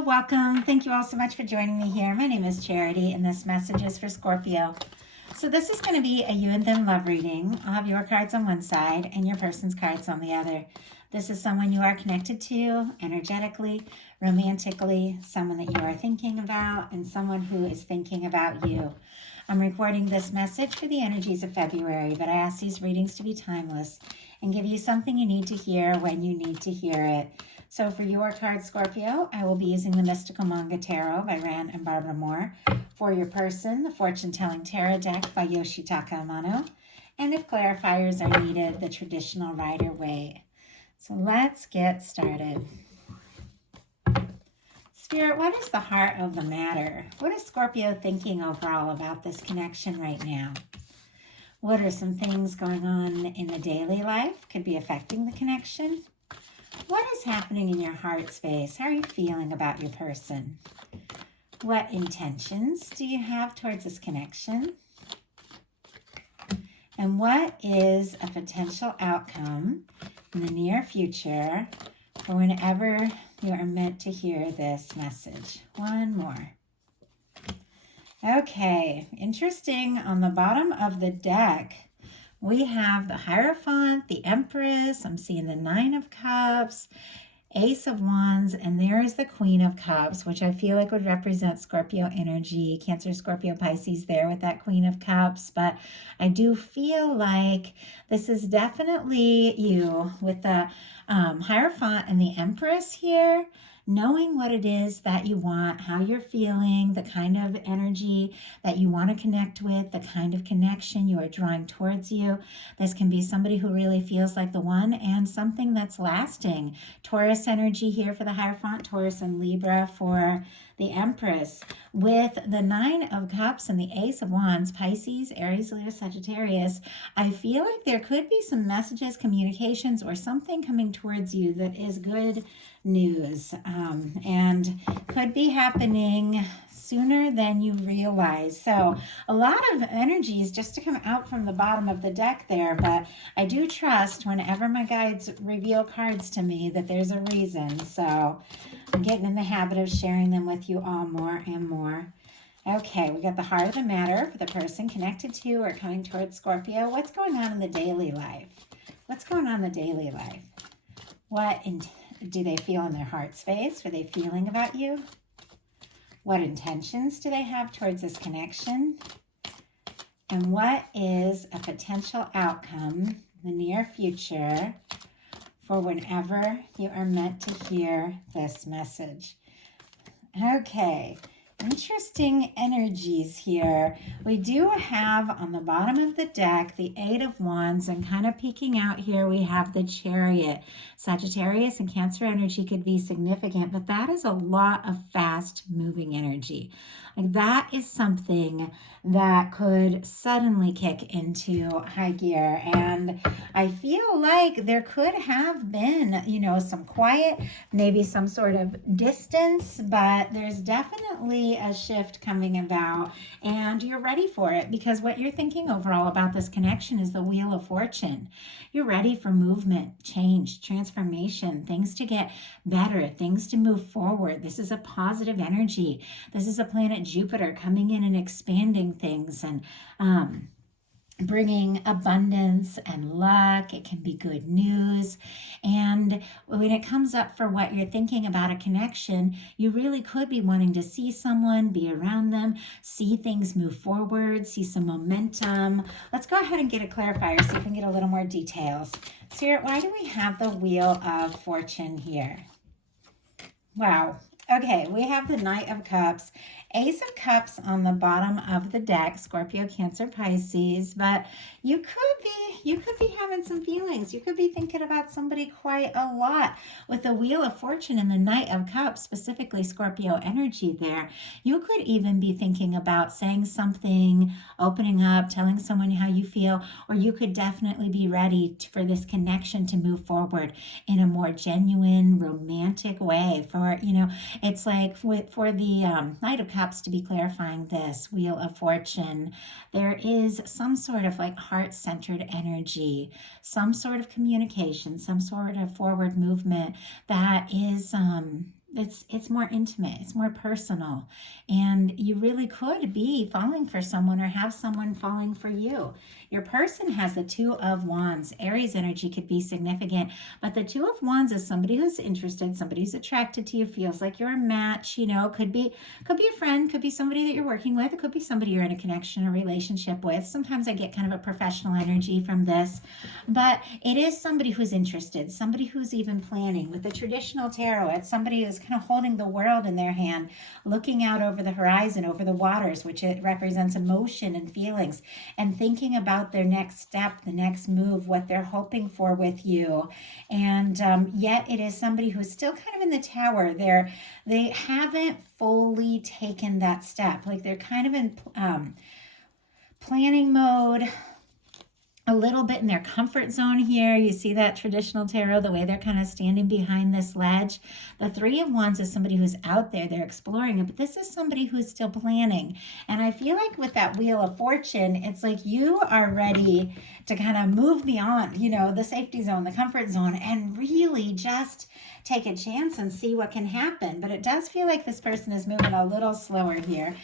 Hello, welcome. Thank you all so much for joining me here. My name is Charity, and this message is for Scorpio. So this is going to be a you and them love reading. I'll have your cards on one side and your person's cards on the other. This is someone you are connected to energetically, romantically, someone that you are thinking about, and someone who is thinking about you. I'm recording this message for the energies of February, but I ask these readings to be timeless and give you something you need to hear when you need to hear it. So for your card, Scorpio, I will be using the Mystical Manga Tarot by Rand and Barbara Moore. For your person, the Fortune Telling Tarot deck by Yoshitaka Amano. And if clarifiers are needed, the traditional Rider-Waite. So let's get started. Spirit, what is the heart of the matter? What is Scorpio thinking overall about this connection right now? What are some things going on in the daily life? Could be affecting the connection. What is happening in your heart space? How are you feeling about your person? What intentions do you have towards this connection? And what is a potential outcome in the near future for whenever you are meant to hear this message? One more. Okay, interesting. On the bottom of the deck, we have the Hierophant, the Empress. I'm seeing the Nine of Cups, Ace of Wands, and there is the Queen of Cups, which I feel like would represent Scorpio energy, Cancer, Scorpio, Pisces there with that Queen of Cups. But I do feel like this is definitely you with the Hierophant and the Empress here. Knowing what it is that you want, how you're feeling, the kind of energy that you want to connect with, the kind of connection you are drawing towards you. This can be somebody who really feels like the one and something that's lasting. Taurus energy here for the Hierophant, Taurus and Libra for the Empress. With the Nine of Cups and the Ace of Wands, Pisces, Aries, Leo, Sagittarius, I feel like there could be some messages, communications, or something coming towards you that is good news and could be happening sooner than you realize. So a lot of energies just to come out from the bottom of the deck there, but I do trust whenever my guides reveal cards to me that there's a reason. So I'm getting in the habit of sharing them with you all more and more. Okay, we got the heart of the matter for the person connected to or coming towards Scorpio. What's going on in the daily life? What's going on in the daily life? What do they feel in their heart space? What are they feeling about you? What intentions do they have towards this connection? And what is a potential outcome in the near future for whenever you are meant to hear this message? Okay, interesting energies here. We do have on the bottom of the deck the Eight of Wands, and kind of peeking out here we have the Chariot. Sagittarius and Cancer energy could be significant, but that is a lot of fast moving energy. Like that is something that could suddenly kick into high gear. And I feel like there could have been, some quiet, maybe some sort of distance, but there's definitely a shift coming about and you're ready for it because what you're thinking overall about this connection is the Wheel of Fortune. You're ready for movement, change, transformation, things to get better, things to move forward. This is a positive energy. This is a planet Jupiter coming in and expanding things and bringing abundance and luck. It can be good news. And when it comes up for what you're thinking about a connection, you really could be wanting to see someone, be around them, see things move forward, see some momentum. Let's go ahead and get a clarifier so we can get a little more details. Spirit, why do we have the Wheel of Fortune here? Wow. Okay, we have the Knight of Cups, Ace of Cups on the bottom of the deck, Scorpio, Cancer, Pisces, but you could be having some feelings. You could be thinking about somebody quite a lot. With the Wheel of Fortune and the Knight of Cups, specifically Scorpio energy there, you could even be thinking about saying something, opening up, telling someone how you feel, or you could definitely be ready for this connection to move forward in a more genuine, romantic way. It's like for the Knight of Cups to be clarifying this Wheel of Fortune, there is some sort of like heart-centered energy, some sort of communication, some sort of forward movement that is it's more intimate, it's more personal, and you really could be falling for someone or have someone falling for you. Your person has the Two of Wands. Aries energy could be significant, but the Two of Wands is somebody who's interested, somebody who's attracted to you, feels like you're a match. Could be a friend, could be somebody that you're working with, it could be somebody you're in a connection or relationship with. Sometimes I get kind of a professional energy from this, but it is somebody who's interested, somebody who's even planning. With the traditional tarot, it's somebody who's kind of holding the world in their hand, looking out over the horizon, over the waters, which it represents emotion and feelings, and thinking about their next step, the next move, what they're hoping for with you. And yet it is somebody who's still kind of in the tower. They haven't fully taken that step. Like they're kind of in planning mode, a little bit in their comfort zone here. You see that traditional tarot, the way they're kind of standing behind this ledge. The Three of Wands is somebody who's out there, they're exploring it, but this is somebody who's still planning. And I feel like with that Wheel of Fortune, it's like you are ready to kind of move beyond, the safety zone, the comfort zone, and really just take a chance and see what can happen. But it does feel like this person is moving a little slower here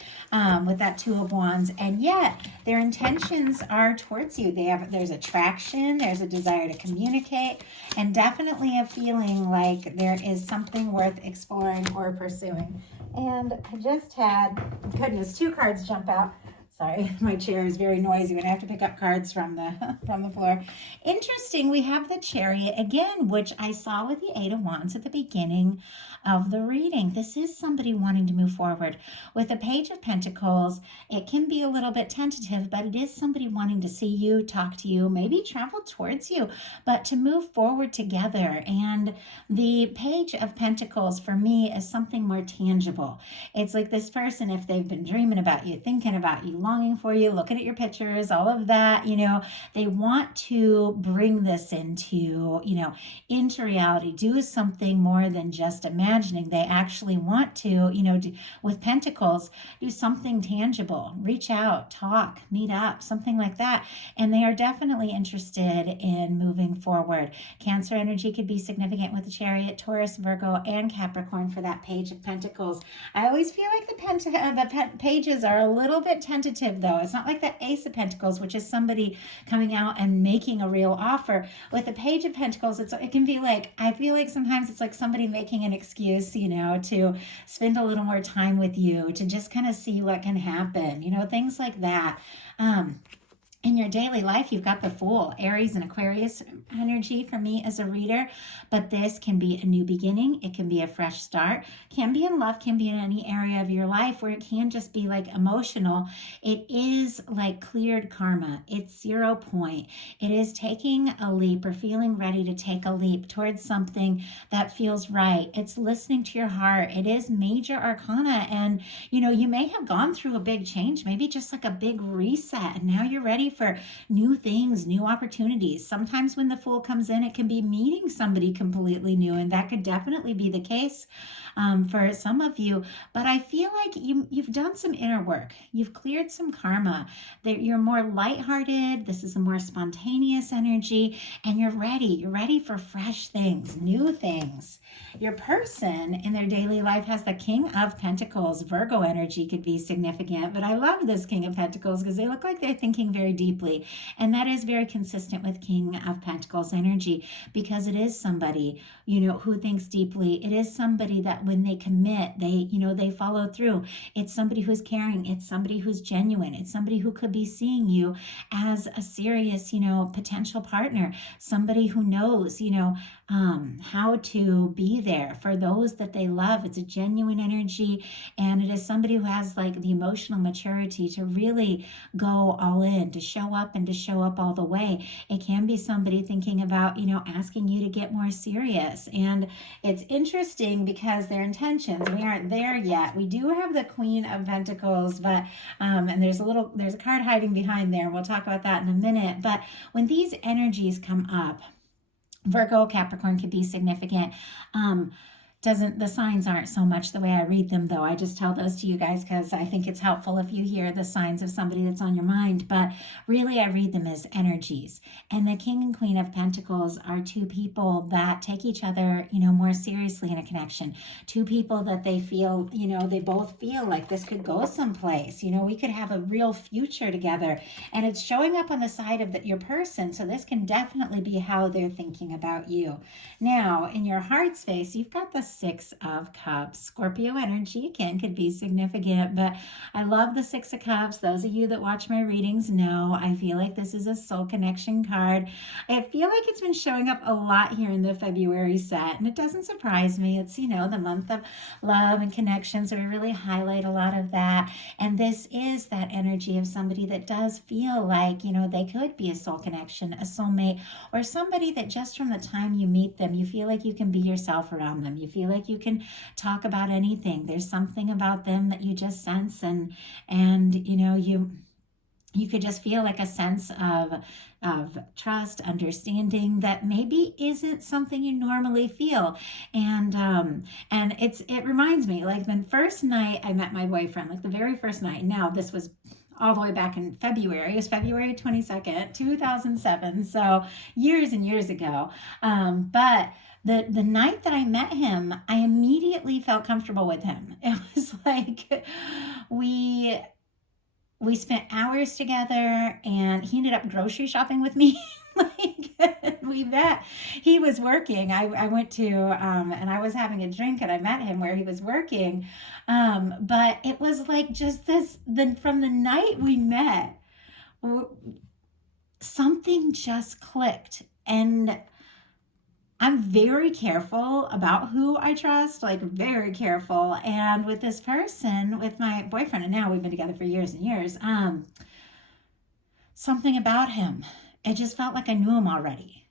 with that Two of Wands, and yet their intentions are towards you. There's attraction, there's a desire to communicate, and definitely a feeling like there is something worth exploring or pursuing. And I just had, goodness, 2 cards jump out. Sorry, my chair is very noisy when I have to pick up cards from the floor. Interesting, we have the Chariot again, which I saw with the Eight of Wands at the beginning of the reading. This is somebody wanting to move forward. With the Page of Pentacles, it can be a little bit tentative, but it is somebody wanting to see you, talk to you, maybe travel towards you, but to move forward together. And the Page of Pentacles for me is something more tangible. It's like this person, if they've been dreaming about you, thinking about you, longing for you, looking at your pictures, all of that, they want to bring this into reality, do something more than just imagining. They actually want to, with Pentacles, do something tangible, reach out, talk, meet up, something like that. And they are definitely interested in moving forward. Cancer energy could be significant with the Chariot, Taurus, Virgo, and Capricorn for that Page of Pentacles. I always feel like the pages are a little bit tentative, though. It's not like the Ace of Pentacles, which is somebody coming out and making a real offer. With the Page of Pentacles, it can be like, I feel like sometimes it's like somebody making an excuse, to spend a little more time with you, to just kind of see what can happen, things like that. In your daily life, you've got the Fool, Aries and Aquarius energy for me as a reader, but this can be a new beginning. It can be a fresh start, can be in love, can be in any area of your life where it can just be like emotional. It is like cleared karma. It's 0 point. It is taking a leap or feeling ready to take a leap towards something that feels right. It's listening to your heart. It is major arcana, and you may have gone through a big change, maybe just like a big reset, and now you're ready for new things, new opportunities. Sometimes when the Fool comes in, it can be meeting somebody completely new, and that could definitely be the case for some of you. But I feel like you've done some inner work. You've cleared some karma. That you're more lighthearted. This is a more spontaneous energy, and you're ready. You're ready for fresh things, new things. Your person in their daily life has the King of Pentacles. Virgo energy could be significant, but I love this King of Pentacles because they look like they're thinking very deeply, and that is very consistent with King of Pentacles energy, because it is somebody who thinks deeply. It is somebody that when they commit, they follow through. It's somebody who's caring. It's somebody who's genuine. It's somebody who could be seeing you as a serious potential partner, somebody who knows how to be there for those that they love. It's a genuine energy, and it is somebody who has like the emotional maturity to really go all in, to show up and to show up all the way. It can be somebody thinking about asking you to get more serious. And it's interesting because their intentions, we aren't there yet. We do have the Queen of Pentacles, but and there's a card hiding behind there. We'll talk about that in a minute. But when these energies come up, Virgo, Capricorn could be significant. doesn't the signs aren't so much the way I read them, though. I just tell those to you guys because I think it's helpful if you hear the signs of somebody that's on your mind. But really, I read them as energies. And the King and Queen of Pentacles are two people that take each other, more seriously in a connection. Two people that they feel, they both feel like this could go someplace. We could have a real future together. And it's showing up on the side of your person. So this can definitely be how they're thinking about you. Now, in your heart space, you've got the Six of Cups. Scorpio energy, again, could be significant, but I love the Six of Cups. Those of you that watch my readings know I feel like this is a soul connection card. I feel like it's been showing up a lot here in the February set, and it doesn't surprise me. It's, the month of love and connection, so we really highlight a lot of that. And this is that energy of somebody that does feel like, they could be a soul connection, a soulmate, or somebody that just from the time you meet them, you feel like you can be yourself around them. You feel like you can talk about anything. There's something about them that you just sense, and you could just feel like a sense of trust, understanding that maybe isn't something you normally feel. And it reminds me, like the first night I met my boyfriend, like the very first night. Now this was all the way back in February. It was February 22nd, 2007. So years and years ago. But the night that I met him, I immediately felt comfortable with him. It was like we spent hours together, and he ended up grocery shopping with me. Like, we met. He was working. I went to, and I was having a drink, and I met him where he was working. But it was like just this, from the night we met, something just clicked. And I'm very careful about who I trust, like very careful. And with this person, with my boyfriend, and now we've been together for years and years, something about him, it just felt like I knew him already.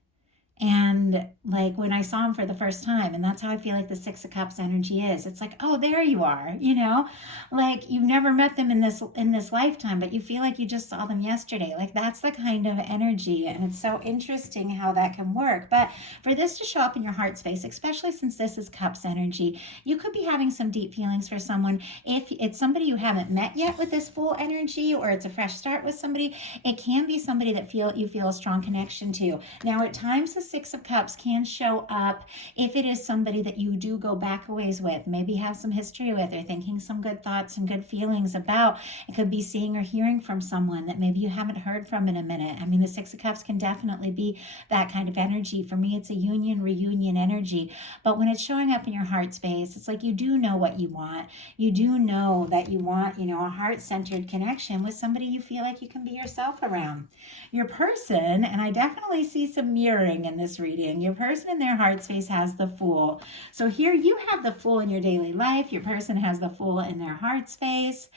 And like when I saw him for the first time, and that's how I feel like the Six of Cups energy is. It's like, oh, there you are, like you've never met them in this lifetime, but you feel like you just saw them yesterday. Like that's the kind of energy, and it's so interesting how that can work. But for this to show up in your heart space, especially since this is Cups energy, you could be having some deep feelings for someone. If it's somebody you haven't met yet with this full energy, or it's a fresh start with somebody, it can be somebody that you feel a strong connection to. Now, at times the Six of Cups can show up if it is somebody that you do go back a ways with, maybe have some history with, or thinking some good thoughts and good feelings about. It could be seeing or hearing from someone that maybe you haven't heard from in a minute. I mean, the Six of Cups can definitely be that kind of energy. For me, it's a reunion energy. But when it's showing up in your heart space, it's like you do know what you want. You do know that you want, a heart-centered connection with somebody you feel like you can be yourself around. Your person, and I definitely see some mirroring in this reading, your person in their heart space has the Fool. So here you have the Fool in your daily life. Your person has the Fool in their heart space.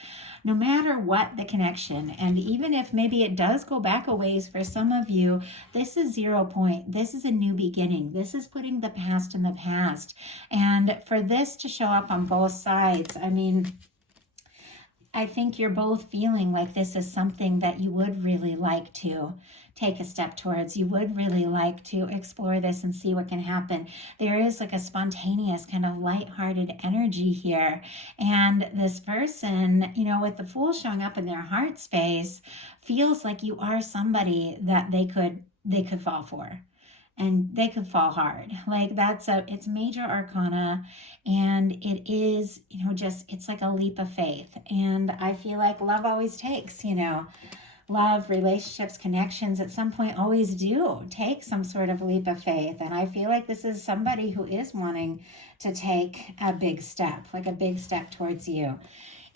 No matter what the connection, and even if maybe it does go back a ways for some of you, this is 0 point. This is a new beginning. This is putting the past in the past. And for this to show up on both sides, I mean, I think you're both feeling like this is something that you would really like to take a step towards. You would really like to explore this and see what can happen. There is like a spontaneous kind of lighthearted energy here. And this person, with the Fool showing up in their heart space, feels like you are somebody that they could fall for. And they could fall hard. Like it's major arcana, and it is, it's like a leap of faith. And I feel like love always takes, love, relationships, connections at some point always do take some sort of leap of faith. And I feel like this is somebody who is wanting to take a big step, like a big step towards you.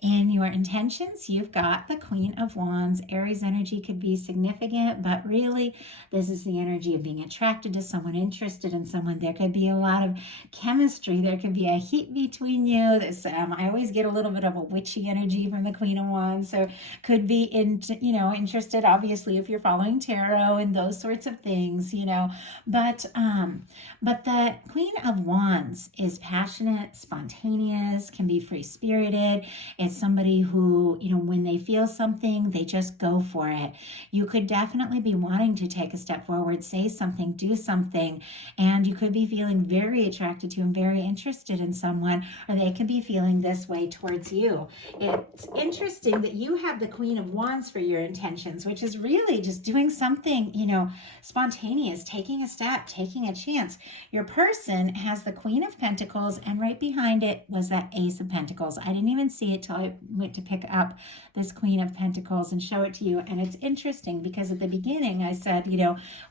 In your intentions, you've got the Queen of Wands. Aries energy could be significant, but really, this is the energy of being attracted to someone, interested in someone. There could be a lot of chemistry. There could be a heat between you. I always get a little bit of a witchy energy from the Queen of Wands, so could be interested. Obviously, if you're following tarot and those sorts of things, But the Queen of Wands is passionate, spontaneous, can be free spirited. It's is somebody who, when they feel something, they just go for it. You could definitely be wanting to take a step forward, say something, do something, and you could be feeling very attracted to and very interested in someone, or they could be feeling this way towards you. It's interesting that you have the Queen of Wands for your intentions, which is really just doing something, spontaneous, taking a step, taking a chance. Your person has the Queen of Pentacles, and right behind it was that Ace of Pentacles. I didn't even see it till I went to pick up this Queen of Pentacles and show it to you. And it's interesting because at the beginning I said,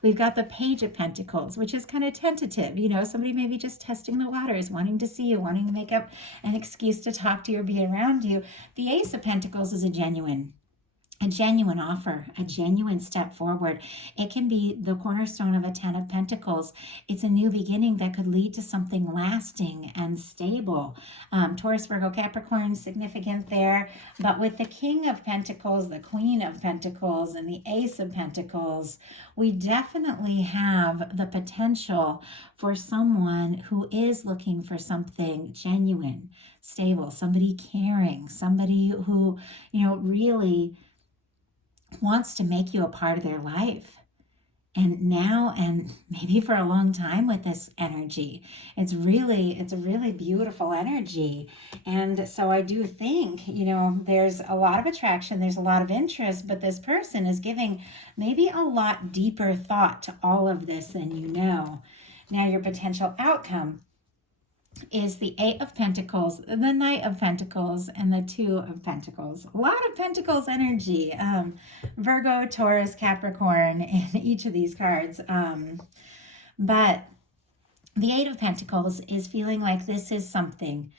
we've got the Page of Pentacles, which is kind of tentative. Somebody maybe just testing the waters, wanting to see you, wanting to make up an excuse to talk to you or be around you. The Ace of Pentacles is a genuine offer, a genuine step forward. It can be the cornerstone of a 10 of Pentacles. It's a new beginning that could lead to something lasting and stable. Taurus, Virgo, Capricorn, significant there. But with the King of Pentacles, the Queen of Pentacles, and the Ace of Pentacles, we definitely have the potential for someone who is looking for something genuine, stable, somebody caring, somebody who, really wants to make you a part of their life. And now, and maybe for a long time with this energy, it's a really beautiful energy. And so I do think, there's a lot of attraction, there's a lot of interest, but this person is giving maybe a lot deeper thought to all of this than you know. Now, your potential outcome is the Eight of Pentacles, the Knight of Pentacles, and the Two of Pentacles. A lot of Pentacles energy. Virgo, Taurus, Capricorn in each of these cards. But the Eight of Pentacles is feeling like this is something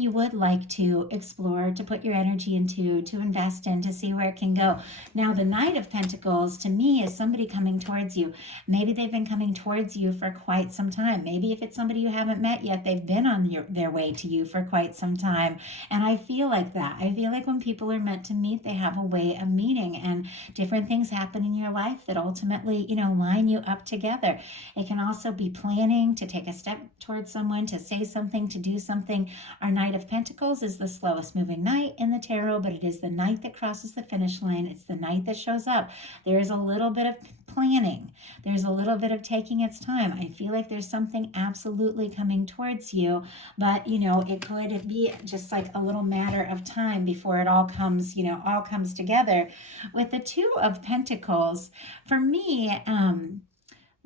you would like to explore, to put your energy into, to invest in, to see where it can go. Now, the Knight of Pentacles, to me, is somebody coming towards you. Maybe they've been coming towards you for quite some time. Maybe if it's somebody you haven't met yet, they've been on their way to you for quite some time. And I feel like that. I feel like when people are meant to meet, they have a way of meeting, and different things happen in your life that ultimately, line you up together. It can also be planning to take a step towards someone, to say something, to do something. Our Knight of Pentacles is the slowest moving knight in the tarot, but it is the knight that crosses the finish line. It's the knight that shows up. There is a little bit of planning. There's a little bit of taking its time. I feel like there's something absolutely coming towards you, but it could be just like a little matter of time before it all comes, all comes together. With the Two of Pentacles, for me,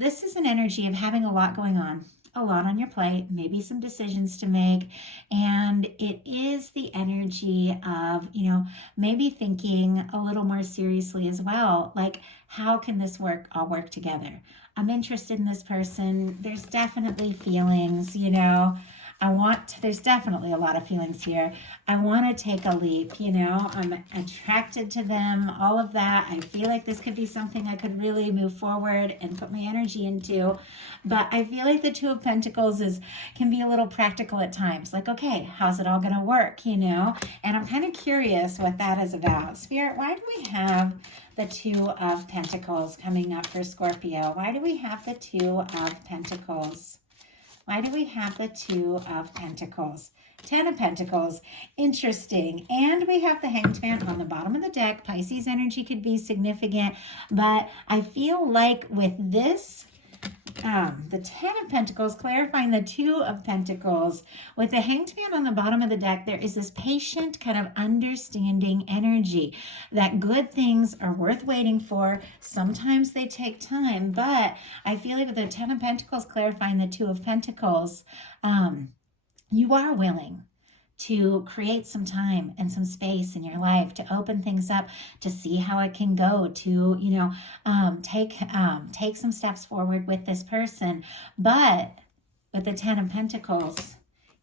this is an energy of having a lot going on, a lot on your plate, maybe some decisions to make. And it is the energy of, maybe thinking a little more seriously as well. Like, how can this all work together? I'm interested in this person. There's definitely feelings, there's definitely a lot of feelings here. I want to take a leap, I'm attracted to them, all of that. I feel like this could be something I could really move forward and put my energy into. But I feel like the Two of Pentacles can be a little practical at times. Like, okay, how's it all going to work, And I'm kind of curious what that is about. Spirit, why do we have the Two of Pentacles coming up for Scorpio? Why do we have the Two of Pentacles? Why do we have the Two of Pentacles? 10 of Pentacles, interesting. And we have the Hanged Man on the bottom of the deck. Pisces energy could be significant, but I feel like with this, the 10 of Pentacles clarifying the Two of Pentacles, with the Hanged Man on the bottom of the deck, there is this patient kind of understanding energy that good things are worth waiting for. Sometimes they take time, but I feel like with the 10 of Pentacles clarifying the Two of Pentacles, you are willing to create some time and some space in your life, to open things up, to see how it can go, to, take some steps forward with this person. But with the 10 of Pentacles,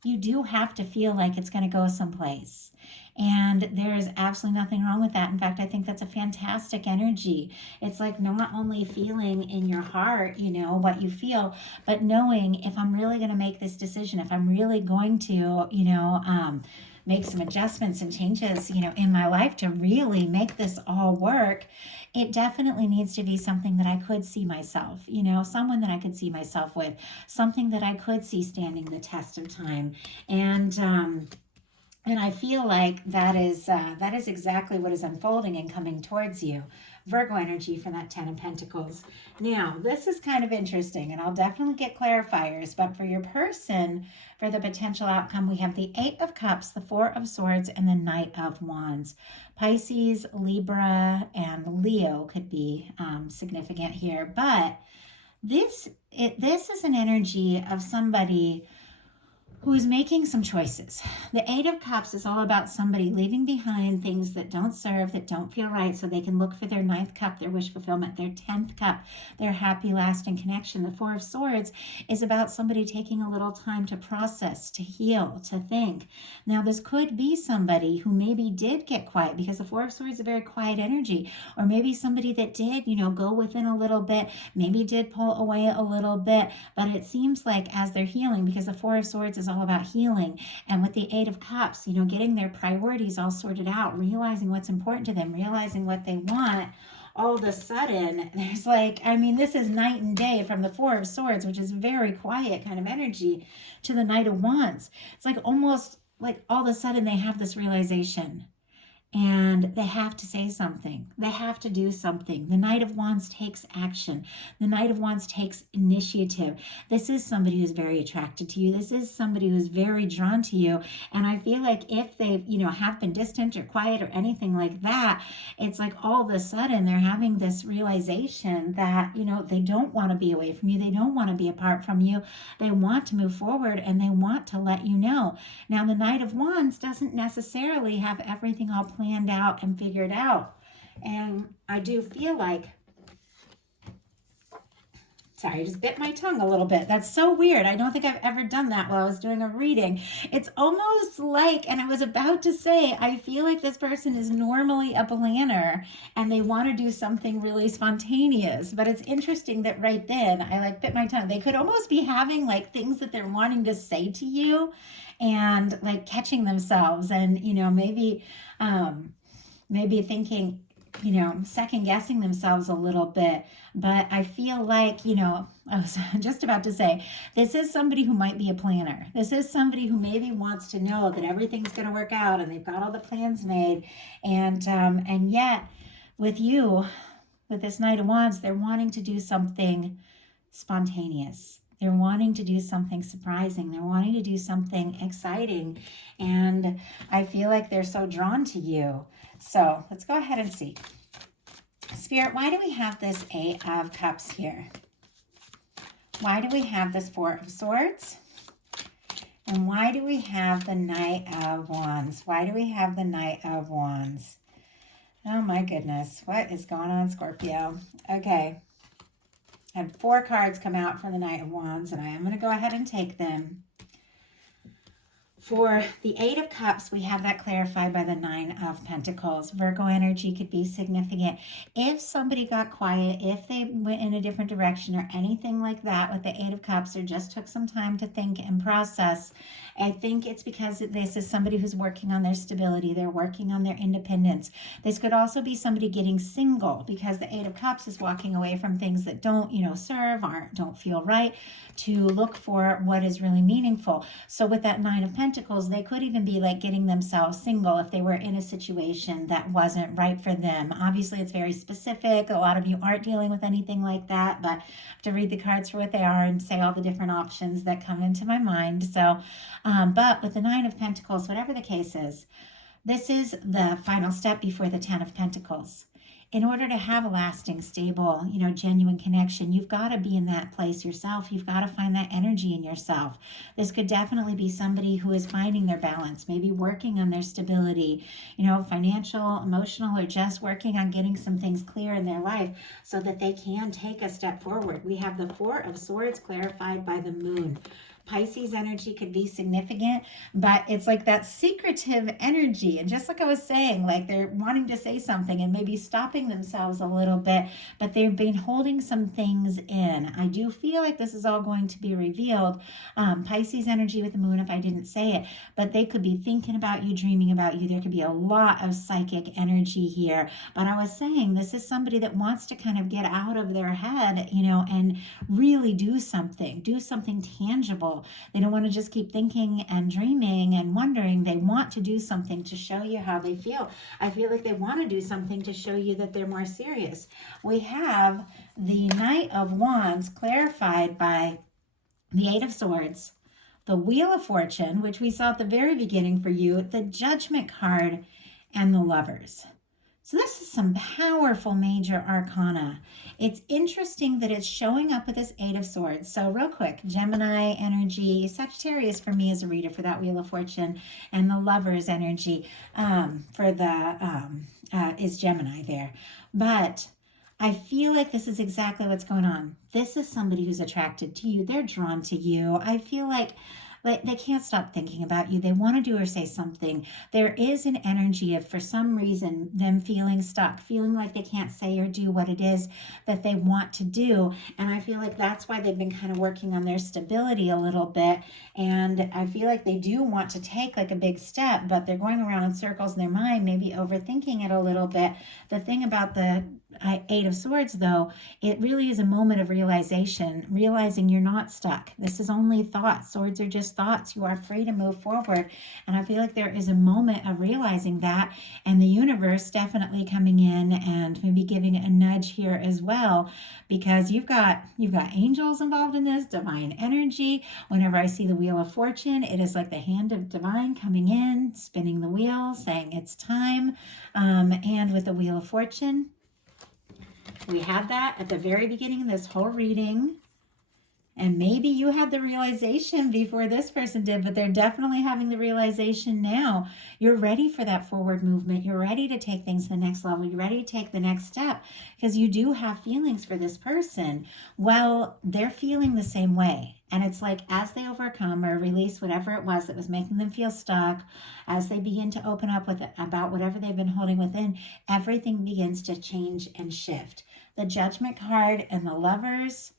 you do have to feel like it's going to go someplace. And there is absolutely nothing wrong with that. In fact, I think that's a fantastic energy. It's like not only feeling in your heart, what you feel, but knowing if I'm really going to make this decision, if I'm really going to, make some adjustments and changes, in my life to really make this all work, it definitely needs to be something that I could see myself, someone that I could see myself with, something that I could see standing the test of time. And, And I feel like that is exactly what is unfolding and coming towards you. Virgo energy for that 10 of Pentacles. Now, this is kind of interesting, and I'll definitely get clarifiers, but for your person, for the potential outcome, we have the 8 of Cups, the 4 of Swords, and the Knight of Wands. Pisces, Libra, and Leo could be significant here, but this is an energy of somebody who is making some choices. The 8 of Cups is all about somebody leaving behind things that don't serve, that don't feel right, so they can look for their 9th cup, their wish fulfillment, their 10th cup, their happy, lasting connection. The 4 of Swords is about somebody taking a little time to process, to heal, to think. Now, this could be somebody who maybe did get quiet, because the 4 of Swords is a very quiet energy, or maybe somebody that did, go within a little bit, maybe did pull away a little bit, but it seems like as they're healing, because the 4 of Swords is all about healing, and with the 8 of Cups, getting their priorities all sorted out, realizing what's important to them, realizing what they want, all of a sudden there's this is night and day from the 4 of Swords, which is very quiet kind of energy, to the Knight of Wands. It's like almost like all of a sudden they have this realization, and they have to say something. They have to do something. The Knight of Wands takes action. The Knight of Wands takes initiative. This is somebody who's very attracted to you. This is somebody who's very drawn to you. And I feel like if they, have been distant or quiet or anything like that, it's like all of a sudden they're having this realization that, they don't want to be away from you. They don't want to be apart from you. They want to move forward, and they want to let you know. Now, the Knight of Wands doesn't necessarily have everything all planned out and figured out. And I do feel like, sorry, I just bit my tongue a little bit. That's so weird. I don't think I've ever done that while I was doing a reading. It's almost like, and I was about to say, I feel like this person is normally a planner and they want to do something really spontaneous. But it's interesting that right then I bit my tongue. They could almost be having things that they're wanting to say to you, and catching themselves, and maybe thinking, second guessing themselves a little bit. But I feel like, I was just about to say, this is somebody who might be a planner. This is somebody who maybe wants to know that everything's going to work out and they've got all the plans made. And yet with you, with this Knight of Wands, they're wanting to do something spontaneous. They're wanting to do something surprising. They're wanting to do something exciting. And I feel like they're so drawn to you. So let's go ahead and see. Spirit, why do we have this 8 of Cups here? Why do we have this 4 of Swords? And why do we have the Knight of Wands? Why do we have the Knight of Wands? Oh my goodness. What is going on, Scorpio? Okay. I had 4 cards come out for the Knight of Wands, and I am going to go ahead and take them. For the 8 of Cups, we have that clarified by the 9 of Pentacles. Virgo energy could be significant. If somebody got quiet, if they went in a different direction or anything like that with the 8 of Cups, or just took some time to think and process, I think it's because this is somebody who's working on their stability. They're working on their independence. This could also be somebody getting single, because the 8 of Cups is walking away from things that don't, serve, don't feel right, to look for what is really meaningful. So with that 9 of Pentacles, they could even be getting themselves single if they were in a situation that wasn't right for them. Obviously, it's very specific. A lot of you aren't dealing with anything like that, but I have to read the cards for what they are and say all the different options that come into my mind. So, but with the 9 of Pentacles, whatever the case is, this is the final step before the 10 of Pentacles. In order to have a lasting, stable, genuine connection, you've got to be in that place yourself. You've got to find that energy in yourself. This could definitely be somebody who is finding their balance, maybe working on their stability, financial, emotional, or just working on getting some things clear in their life so that they can take a step forward. We have the 4 of Swords clarified by the Moon. Pisces energy could be significant, but it's like that secretive energy. And just like I was saying, they're wanting to say something and maybe stopping themselves a little bit, but they've been holding some things in. I do feel like this is all going to be revealed. Pisces energy with the Moon, if I didn't say it, but they could be thinking about you, dreaming about you. There could be a lot of psychic energy here. But I was saying, this is somebody that wants to kind of get out of their head, and really do something tangible people. They don't want to just keep thinking and dreaming and wondering. They want to do something to show you how they feel. I feel like they want to do something to show you that they're more serious. We have the Knight of Wands clarified by the Eight of Swords, the Wheel of Fortune, which we saw at the very beginning for you, the Judgment card, and the Lovers. So this is some powerful major arcana. It's interesting that it's showing up with this Eight of Swords. So real quick, Gemini energy, Sagittarius for me as a reader for that Wheel of Fortune, and the Lovers energy for the is Gemini there. But I feel like this is exactly what's going on. This is somebody who's attracted to you. They're drawn to you. I feel like they can't stop thinking about you. They want to do or say something. There is an energy of, for some reason, them feeling stuck, feeling like they can't say or do what it is that they want to do. And I feel like that's why they've been kind of working on their stability a little bit. And I feel like they do want to take like a big step, but they're going around in circles in their mind, maybe overthinking it a little bit. The thing about the Eight of Swords, though, it really is a moment of realization, realizing you're not stuck. This is only thoughts. Swords are just thoughts. You are free to move forward. And I feel like there is a moment of realizing that, and the universe definitely coming in and maybe giving a nudge here as well, because you've got angels involved in this, divine energy. Whenever I see the Wheel of Fortune, it is like the hand of divine coming in, spinning the wheel, saying it's time. And with the Wheel of Fortune, we had that at the very beginning of this whole reading. And maybe you had the realization before this person did, but they're definitely having the realization now. You're ready for that forward movement. You're ready to take things to the next level. You're ready to take the next step because you do have feelings for this person. Well, they're feeling the same way. And it's like as they overcome or release whatever it was that was making them feel stuck, as they begin to open up with about whatever they've been holding within, everything begins to change and shift. The Judgment card and the Lovers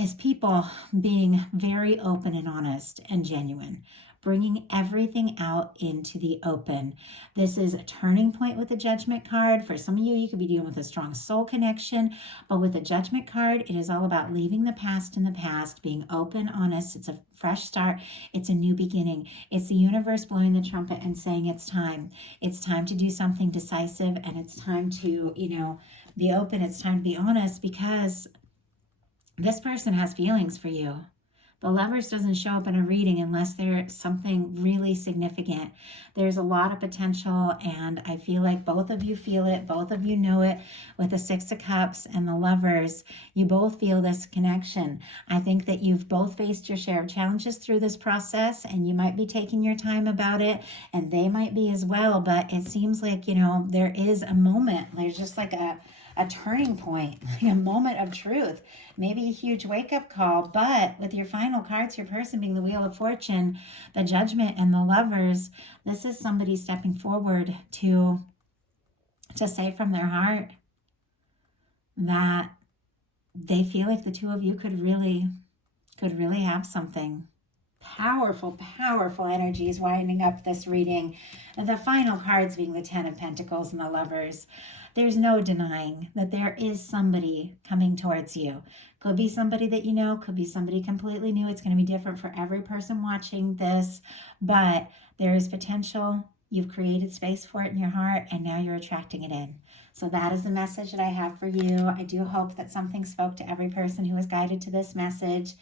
is people being very open and honest and genuine, bringing everything out into the open. This is a turning point with the Judgment card. For some of you, you could be dealing with a strong soul connection, but with the Judgment card, it is all about leaving the past in the past, being open, honest. It's a fresh start. It's a new beginning. It's the universe blowing the trumpet and saying it's time. It's time to do something decisive, and it's time to, be open. It's time to be honest, because this person has feelings for you. The Lovers doesn't show up in a reading unless there's something really significant. There's a lot of potential, and I feel like both of you feel it. Both of you know it with the Six of Cups and the Lovers. You both feel this connection. I think that you've both faced your share of challenges through this process, and you might be taking your time about it, and they might be as well. But it seems like, there is a moment. There's just like a turning point, a moment of truth, maybe a huge wake-up call. But with your final cards, your person being the Wheel of Fortune, the Judgment, and the Lovers, this is somebody stepping forward to say from their heart that they feel like the two of you could really have something. Powerful energies winding up this reading. And the final cards being the Ten of Pentacles and the Lovers. There's no denying that there is somebody coming towards you. Could be somebody that you know, could be somebody completely new. It's going to be different for every person watching this, but there is potential. You've created space for it in your heart, and now you're attracting it in. So that is the message that I have for you. I do hope that something spoke to every person who was guided to this message.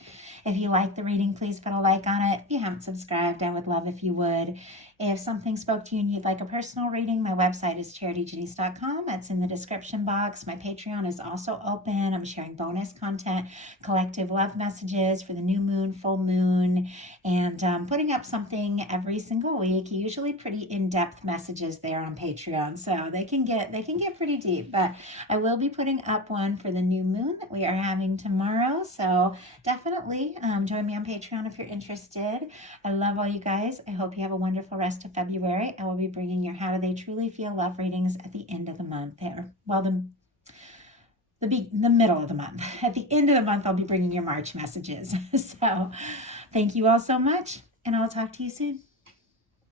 If you like the reading, please put a like on it. If you haven't subscribed, I would love if you would. If something spoke to you and you'd like a personal reading, my website is charityjanice.com. That's in the description box. My Patreon is also open. I'm sharing bonus content, collective love messages for the new moon, full moon, and putting up something every single week, usually pretty in-depth messages there on Patreon. So they can get pretty deep, but I will be putting up one for the new moon that we are having tomorrow. So definitely join me on Patreon if you're interested. I love all you guys. I hope you have a wonderful rest of February. I will be bringing your How Do They Truly Feel love readings at the end of the month there. Well, the middle of the month. At the end of the month, I'll be bringing your March messages. So thank you all so much, and I'll talk to you soon.